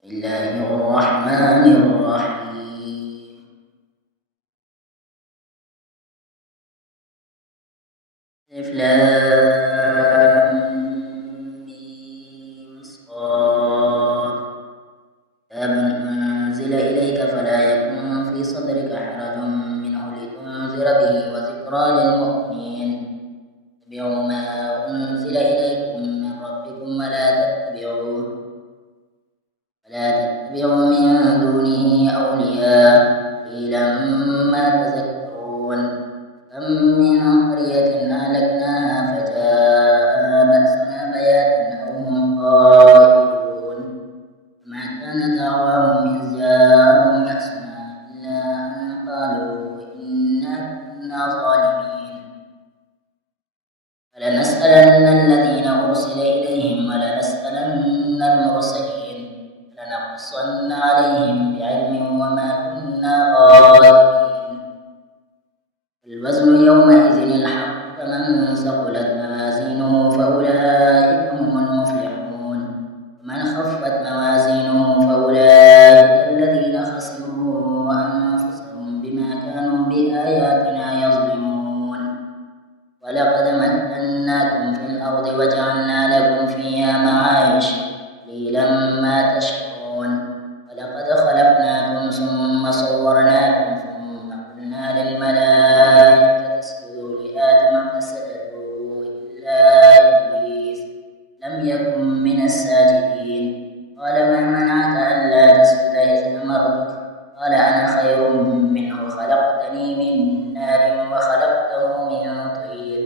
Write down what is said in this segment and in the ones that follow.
بسم الله الرحمن الرحيم. ألف لام ميم صاد. كتاب أنزل إليك فلا يكن في صدرك حرج منه لتنذر به وذكرى للمؤمنين. اتبعوا ما أنزل إليكم من ربكم ولا تتبعوا من دونه أولياء قليلا ما تذكرون. كم من قرية أهلكناها فجاءها بأسنا بياتا أو هم قائلون فما كان دعواهم إذ جاءهم بأسنا إلا أن قالوا إنا كنا ظالمين. فلنسألن الذين أرسل إليهم ولنسألن المرسلين لنقصن عليهم بعلم وما كنا غائبين. الوزن يومئذ الحق فمن ثقلت موازينه فأولئك هم المفلحون ومن خفت موازينه فأولئك الذين خسروا أنفسهم بما كانوا بآياتنا يظلمون. ولقد مكناكم في الأرض وجعلنا لكم فيها معايش قليلا ما تشكرون. ولقد خلقناكم ثم صورناكم ثم قلنا للملائكة اسجدوا لآدم فسجدوا إلا إبليس لم يكن من الساجدين. قال ما منعك ألا تسجد إذ أمرتك؟ قال أنا خير منه خلقتني من نار وخلقته من طين.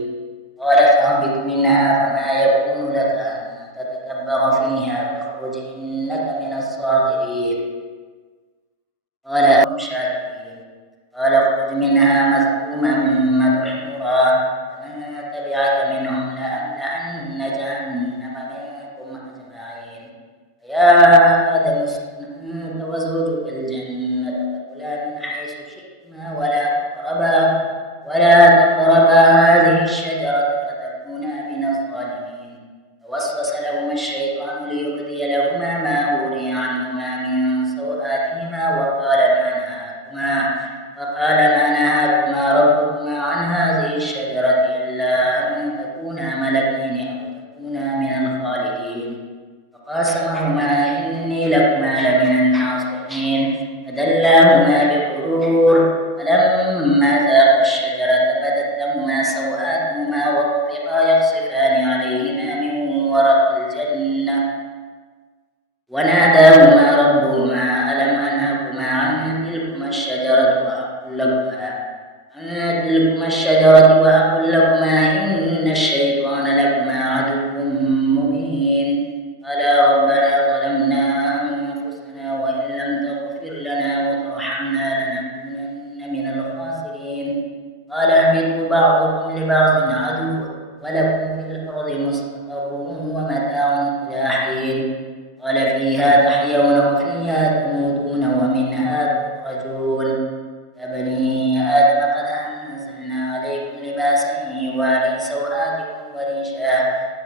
قال فاهبط منها فما يكون لك أن تتكبر فيها فاخرج إنك من الصاغرين. قال أهم شاكرين. قال اخرج منها مذءوما مدحورا فمن تبعك منهم لأملأن جهنم منكم أجمعين. فيا آدم اسكن أنت وزوجك الجنة فكلا من حيث شئتما ولا تقربا هذه الشجرة فتكونا من الظالمين. فوسوس لهما الشيطان ليبدي لهما ما وري عنهما من سوآتهما وقال ما نهاكما ربكما عن هذه الشجرة إلا أن تكونا ملكين أو تكونا من الخالدين. فقاسمهما إني لكما لمن الناصحين فدلاهما بغرور. فلما ذاقا الشجرة بدت لهما سوآتهما وطفقا يخصفان عليهما من ورق الجنة وناداهما ربهما ألم أنهكما عن تلكما الشجرة وأقل لكما إن الشيطان لكما عدو مبين. قالا ربنا ظلمنا أنفسنا وإن لم تغفر لنا وترحمنا لنكونن من الخاسرين. قال اهبطوا بعضكم لبعض عدو ولكم في الأرض مستقر ومتاع إلى حين. قال فيها تحيون وفيها تموتون ومنها تخرجون. يا بني آدم قد أنزلنا عليكم لباسا يواري سوآتكم وريشا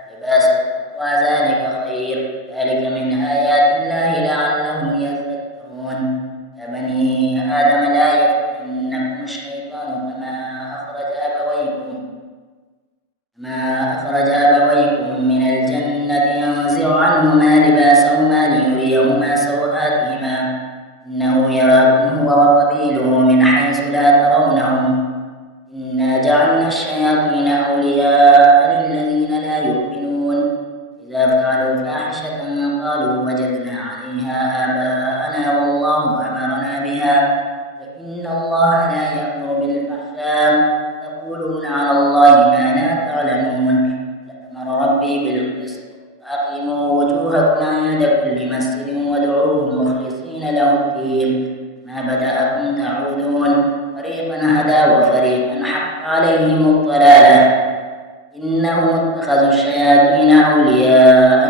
لباس التقوى ذلك خير ذلك من آيات الله لعلهم يذكرون. يا بني آدم لا يفتنكم الشيطان كما أخرج أبويكم من الجنة ينزع عنهما لباسهما ليريهما سوآتهما إنه يراكم هو وقبيله من حيث لا ترونهم إنا جعلنا الشياطين أولياء للذين لا يؤمنون. إذا فعلوا فاحشة قالوا وجدنا عليها آباءنا والله أمرنا بها فإن الله لا يأمر بالفحشاء تقولون على الله ما لا تعلمون. لأمر ربي بالقسط فأقيموا وجوهكم عند كل مسجد وادعوه مخلصين له الدين ما بدأكم تعودون. فريقا هدى وفريقا حق عليهم الضلالة إنهم اتخذوا الشياطين أولياء